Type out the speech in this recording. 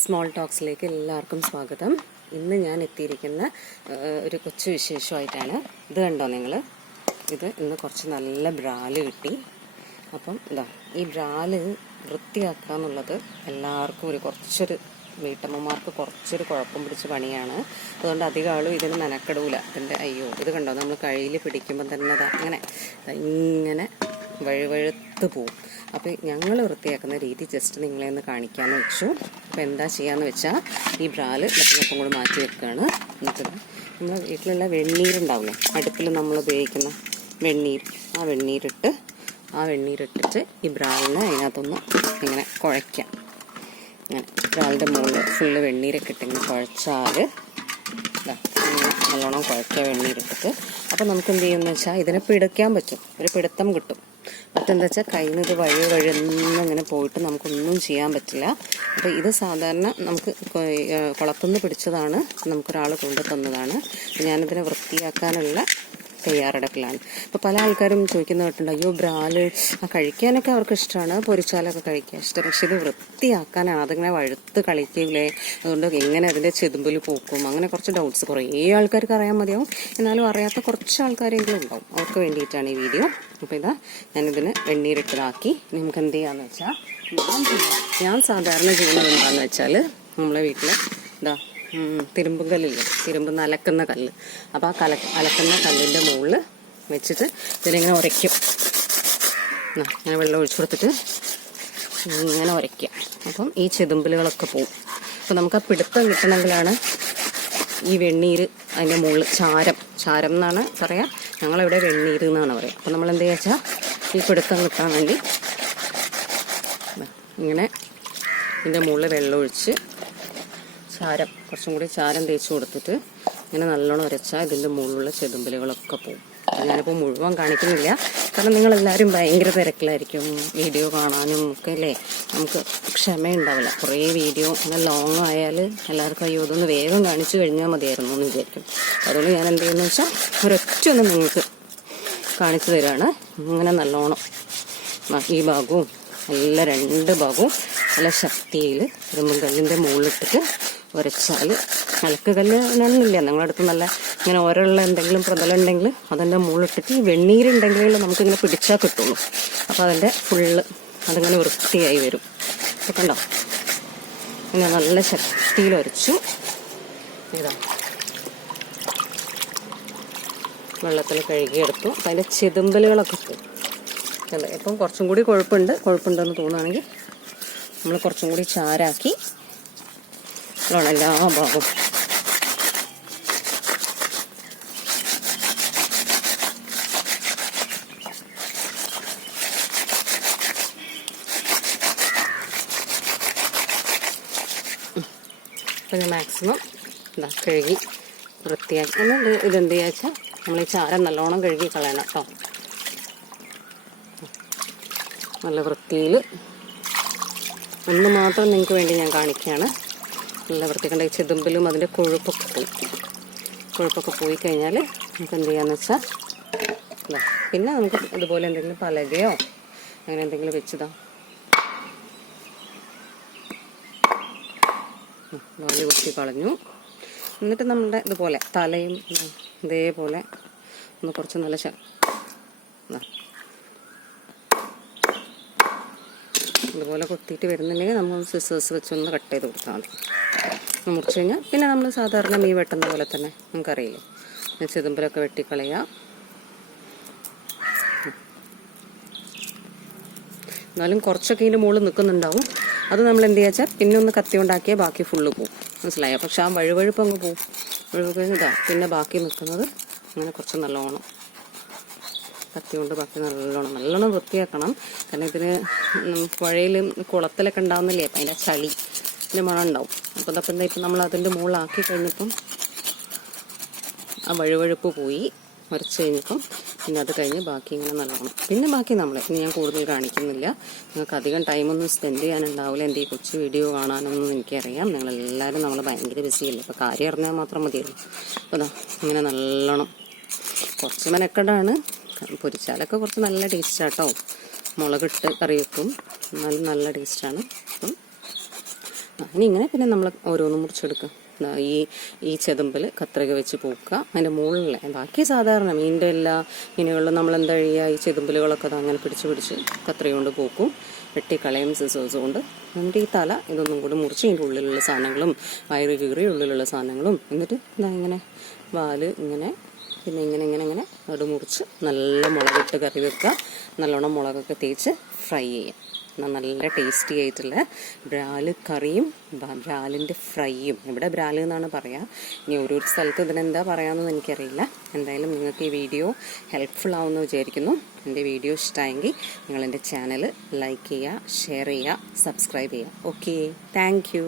Small ടോക്സിലേക്ക് എല്ലാവർക്കും സ്വാഗതം. ഇന്ന് ഞാൻ എത്തിയിരിക്കുന്ന ഒരു കൊച്ചു വിശേഷമായിട്ടാണ്. ഇത് കണ്ടോ നിങ്ങൾ? ഇത് ഇന്ന് കുറച്ച് നല്ല ബ്രാല് കിട്ടി. അപ്പം ഇതാ ഈ ബ്രാല് വൃത്തിയാക്കുക എന്നുള്ളത് എല്ലാവർക്കും കുറച്ചൊരു വീട്ടമ്മമാർക്ക് കുറച്ചൊരു കുഴപ്പം പിടിച്ച പണിയാണ്. അതുകൊണ്ട് അധികം ആളും ഇതിന് മെനക്കെടൂല. ഇതിൻ്റെ ഇത് കണ്ടോ, നമ്മൾ കയ്യിൽ പിടിക്കുമ്പോൾ തന്നെ അങ്ങനെ ഇങ്ങനെ വഴുവഴുത്ത് പോവും. അപ്പോൾ ഞങ്ങൾ വൃത്തിയാക്കുന്ന രീതി ജസ്റ്റ് നിങ്ങളെ ഒന്ന് കാണിക്കാമെന്ന് വെച്ചു. അപ്പോൾ എന്താ ചെയ്യാന്ന് വെച്ചാൽ ഈ ബ്രാല് മറ്റൊപ്പം കൂടെ മാറ്റി വെക്കുകയാണ്. എന്നിട്ട് നമ്മൾ വീട്ടിലുള്ള വെണ്ണീരുണ്ടാവില്ലേ, അടുപ്പിൽ നമ്മൾ ഉപയോഗിക്കുന്ന വെണ്ണീർ, ആ വെണ്ണീരിട്ടിട്ട് ഈ ബ്രാലിനെ അതിനകത്തൊന്ന് ഇങ്ങനെ കുഴയ്ക്കാം. അങ്ങനെ ബ്രാലിൻ്റെ മുകളിൽ ഫുള്ള് വെണ്ണീരൊക്കെ ഇട്ടിങ്ങനെ കുഴച്ചാൽ ഇങ്ങനെ നല്ലോണം കുഴയ്ക്കുക വെണ്ണീരിട്ടിട്ട്. അപ്പോൾ നമുക്ക് എന്ത് ചെയ്യുമെന്ന് വെച്ചാൽ ഇതിനെ പിടിക്കാൻ പറ്റും, ഒരു പിടുത്തം കിട്ടും. മറ്റെന്താ വെച്ചാൽ കയ്യിൽ നിന്ന് ഇത് വഴിയൊന്നും ഇങ്ങനെ പോയിട്ട് നമുക്കൊന്നും ചെയ്യാൻ പറ്റില്ല. അപ്പോൾ ഇത് സാധാരണ നമുക്ക് കുളത്തുനിന്ന് പിടിച്ചതാണ്, നമുക്കൊരാൾ കൊണ്ടു തന്നതാണ്. ഞാനിതിനെ വൃത്തിയാക്കാനുള്ള തയ്യാറെടുപ്പിലാണ്. ഇപ്പോൾ പല ആൾക്കാരും ചോദിക്കുന്ന കേട്ടിട്ടുണ്ട്, അയ്യോ ബ്രാല് കഴിക്കാനൊക്കെ അവർക്ക് ഇഷ്ടമാണ്, പൊരിച്ചാലൊക്കെ കഴിക്കാൻ ഇഷ്ടം, പക്ഷെ ഇത് വൃത്തിയാക്കാനാണ്, അതിങ്ങനെ വഴുത്ത് കളിക്കില്ലേ, അതുകൊണ്ട് എങ്ങനെ അതിൻ്റെ ചെതുമ്പിൽ പോക്കും, അങ്ങനെ കുറച്ച് ഡൗട്ട്സ് കുറേ ആൾക്കാർക്ക് അറിയാൻ മതിയാവും. എന്നാലും അറിയാത്ത കുറച്ച് ആൾക്കാരെങ്കിലും ഉണ്ടാവും, അവർക്ക് വേണ്ടിയിട്ടാണ് ഈ വീഡിയോ. അപ്പോൾ ഇതാ ഞാനിതിന് വെണ്ണീരിട്ടതാക്കി. നമുക്ക് എന്ത് ചെയ്യാന്ന് വെച്ചാൽ, ഞാൻ സാധാരണ ചെയ്യുന്നത് എന്താണെന്ന് വെച്ചാൽ, നമ്മളെ വീട്ടിൽ ഇതാ തിരുമ്പും കല്ലില്ലേ, തിരുമ്പ് അലക്കുന്ന കല്ല്. അപ്പോൾ ആ അലക്കുന്ന കല്ലിൻ്റെ മുകളിൽ വെച്ചിട്ട് ഇതിനിങ്ങനെ ഉരയ്ക്കും. ഇങ്ങനെ വെള്ളം ഒഴിച്ചു കൊടുത്തിട്ട് ഇങ്ങനെ ഉരയ്ക്കുക. അപ്പം ഈ ചെതുമ്പലുകളൊക്കെ പോവും. അപ്പോൾ നമുക്ക് ആ പിടുത്തം കിട്ടണമെങ്കിലാണ് ഈ വെണ്ണീര് അതിൻ്റെ മുകളിൽ ചാരം എന്നാണ് പറയുക, ഞങ്ങളിവിടെ വെണ്ണീര് എന്നാണ് പറയുക. അപ്പോൾ നമ്മൾ എന്താ വെച്ചാൽ ഈ പിടുത്തം കിട്ടാൻ വേണ്ടി ഇങ്ങനെ ഇതിൻ്റെ മുകളിൽ വെള്ളം ഒഴിച്ച് കുറച്ചും കൂടി ചാരം തേച്ച് കൊടുത്തിട്ട് ഇങ്ങനെ നല്ലോണം ഉരച്ചാൽ ഇതിൻ്റെ മുകളിലുള്ള ചെതുമ്പലുകളൊക്കെ പോകും. ഞാനിപ്പോൾ മുഴുവൻ കാണിക്കുന്നില്ല, കാരണം നിങ്ങളെല്ലാവരും ഭയങ്കര തിരക്കിലായിരിക്കും വീഡിയോ കാണാനും ഒക്കെ അല്ലേ, നമുക്ക് ക്ഷമയുണ്ടാവില്ല. കുറേ വീഡിയോ അങ്ങനെ ലോങ് ആയാൽ എല്ലാവർക്കും അയ്യോ ഇതൊന്ന് വേഗം കാണിച്ചു കഴിഞ്ഞാൽ മതിയായിരുന്നു എന്ന് വിചാരിക്കും. അതുകൊണ്ട് ഞാൻ എന്ത് ചെയ്യുന്നത് വെച്ചാൽ ഒരൊറ്റ ഒന്ന് നിങ്ങൾക്ക് കാണിച്ചു തരാണ്. ഇങ്ങനെ നല്ലോണം ഈ ഭാഗവും എല്ലാ രണ്ട് ഭാഗവും നല്ല ശക്തിയിൽ ഇരുമ്പും കല്ലിൻ്റെ മുകളിലിട്ടിട്ട് ഉരച്ചാൽ, അലക്ക് കല്ല് ഞാനൊന്നുമില്ല, നിങ്ങളുടെ അടുത്ത് നല്ല ഇങ്ങനെ ഓരോ എന്തെങ്കിലും പ്രതലുണ്ടെങ്കിൽ അതിൻ്റെ മുകളിലിട്ടിട്ട് ഈ വെണ്ണീരുണ്ടെങ്കിൽ നമുക്കിങ്ങനെ പിടിച്ചാൽ കിട്ടുള്ളൂ. അപ്പോൾ അതിൻ്റെ ഫുള്ള് അതിങ്ങനെ വൃത്തിയായി വരും. അപ്പോൾ കണ്ടോ, ഇങ്ങനെ നല്ല ശക്തിയിൽ ഉരച്ചു. ഇതാ വെള്ളത്തിൽ കഴുകിയെടുത്തു. അതിൻ്റെ ചെതുമ്പലുകളൊക്കെ പോയി. ഇപ്പം കുറച്ചും കൂടി കുഴപ്പമുണ്ടെന്ന് തോന്നുകയാണെങ്കിൽ നമ്മൾ കുറച്ചും കൂടി ചാരാക്കി എല്ലാ ഭാഗവും പിന്നെ മാക്സിമം കഴുകി വൃത്തിയാക്കി. ഇതെന്ത് വെച്ചാൽ നമ്മൾ ഈ ചാരം നല്ലോണം കഴുകി കളയണം കേട്ടോ. നല്ല വൃത്തിയിൽ ഒന്ന് മാത്രം നിങ്ങൾക്ക് വേണ്ടി ഞാൻ കാണിക്കുകയാണ്. നല്ല വൃത്തി കണ്ട ഈ ചെതുമ്പിലും അതിൻ്റെ കൊഴുപ്പൊക്കെ പോയി കഴിഞ്ഞാൽ നമുക്ക് എന്ത് ചെയ്യാന്ന് വെച്ചാൽ പിന്നെ നമുക്ക് ഇതുപോലെ എന്തെങ്കിലും പലകയോ അങ്ങനെ എന്തെങ്കിലും വെച്ചതാ വാല് കുത്തി കളഞ്ഞു. എന്നിട്ട് നമ്മളുടെ ഇതുപോലെ തലയും ഇതേപോലെ ഒന്ന് കുറച്ച് നല്ല ഇതുപോലെ കൊത്തിയിട്ട് വരുന്നുണ്ടെങ്കിൽ നമ്മൾ സിസേഴ്സ് വെച്ചൊന്ന് കട്ട് ചെയ്ത് കൊടുത്താൽ മതി. മുറിച്ച് കഴിഞ്ഞാൽ പിന്നെ നമ്മൾ സാധാരണ മീൻ വെട്ടുന്ന പോലെ തന്നെ നമുക്കറിയില്ലേ, ചെതുമ്പലൊക്കെ വെട്ടിക്കളയുക. എന്നാലും കുറച്ചൊക്കെ ഇതിൻ്റെ മുകളിൽ നിൽക്കുന്നുണ്ടാവും. അത് നമ്മൾ എന്ത് ചെയ്യാച്ചാൽ പിന്നെ ഒന്ന് കത്തി കൊണ്ടാക്കിയാൽ ബാക്കി ഫുള്ള് പോവും, മനസ്സിലായോ? പക്ഷെ ആ വഴുവഴുപ്പ് അങ്ങ് പോവും. വഴുവഴുപ്പ് പിന്നെ ബാക്കി നിൽക്കുന്നത് അങ്ങനെ കുറച്ച് നല്ലോണം കത്തി കൊണ്ട് ബാക്കി നല്ലോണം വൃത്തിയാക്കണം. കാരണം ഇതിന് പുഴയിൽ കുളത്തിലൊക്കെ ഉണ്ടാവുന്നില്ലേ, അപ്പം അതിൻ്റെ ചളിൻ്റെ മണം ഉണ്ടാവും. അപ്പോൾ അതപ്പം എന്താ, ഇപ്പം നമ്മൾ അതിൻ്റെ മുകളിലാക്കി കഴിഞ്ഞപ്പം ആ വഴുവഴുപ്പ് പോയി ഉരച്ച് കഴിഞ്ഞപ്പം പിന്നെ അത് കഴിഞ്ഞ് ബാക്കി ഇങ്ങനെ നല്ലോണം പിന്നെ ബാക്കി ഇനി ഞാൻ കൂടുതൽ കാണിക്കുന്നില്ല. നിങ്ങൾക്ക് അധികം ടൈമൊന്നും സ്പെൻഡ് ചെയ്യാനുണ്ടാവില്ല എൻ്റെ ഈ കൊച്ചു വീഡിയോ കാണാനൊന്നും എനിക്കറിയാം. നിങ്ങളെല്ലാവരും നമ്മൾ ഭയങ്കര ബിസിയല്ലേ, അപ്പോൾ കാര്യം അറിഞ്ഞാൽ മാത്രം മതിയല്ലോ. അപ്പോൾ അതാ ഇങ്ങനെ നല്ലോണം കുറച്ച് മെനക്കെടാണ്. പൊരിച്ചാലൊക്കെ കുറച്ച് നല്ല ടേസ്റ്റാട്ടോ, മുളകിട്ട് കറി വെക്കും, എന്നാലും നല്ല ടേസ്റ്റാണ്. അപ്പം ഇനി ഇങ്ങനെ പിന്നെ നമ്മൾ ഓരോന്നും മുറിച്ചെടുക്കുക. ഈ ചെതുമ്പിൽ കത്രിക വെച്ച് പൂക്കുക. അതിൻ്റെ മുകളിൽ ബാക്കി സാധാരണ മീനിൻ്റെ എല്ലാ മീനുകളിലും നമ്മളെന്താ ചെയ്യുക, ഈ ചെതുമ്പലുകളൊക്കെ അങ്ങനെ പിടിച്ച് കത്രിക കൊണ്ട് പൂക്കും. വെട്ടിക്കളയും സിസേഴ്സ് കൊണ്ട്. എന്നിട്ട് ഈ തല ഇതൊന്നും കൂടി മുറിച്ച് ഇതിൻ്റെ ഉള്ളിലുള്ള സാധനങ്ങളും വയറ് കീറി ഉള്ളിലുള്ള സാധനങ്ങളും എന്നിട്ട് ഇങ്ങനെ വാല് ഇങ്ങനെ പിന്നെ ഇങ്ങനെ അത് മുറിച്ച് നല്ല മുളകിട്ട് കറി വെക്കുക. നല്ലോണം മുളകൊക്കെ തേച്ച് ഫ്രൈ ചെയ്യാം. നല്ല ടേസ്റ്റി ആയിട്ടുള്ള ബ്രാല് കറിയും ബ്രാലിൻ്റെ ഫ്രൈയും. ഇവിടെ ബ്രാല് എന്നാണ് പറയുക. ഇനി ഓരോ സ്ഥലത്ത് ഇതിനെന്താ പറയാമെന്ന് എനിക്കറിയില്ല. എന്തായാലും നിങ്ങൾക്ക് ഈ വീഡിയോ ഹെൽപ്ഫുൾ ആവുമെന്ന് വിചാരിക്കുന്നു. എൻ്റെ വീഡിയോ ഇഷ്ടമായെങ്കിൽ നിങ്ങൾ എൻ്റെ ചാനൽ ലൈക്ക് ചെയ്യുക, ഷെയർ ചെയ്യുക, സബ്സ്ക്രൈബ് ചെയ്യുക. Okay, thank you.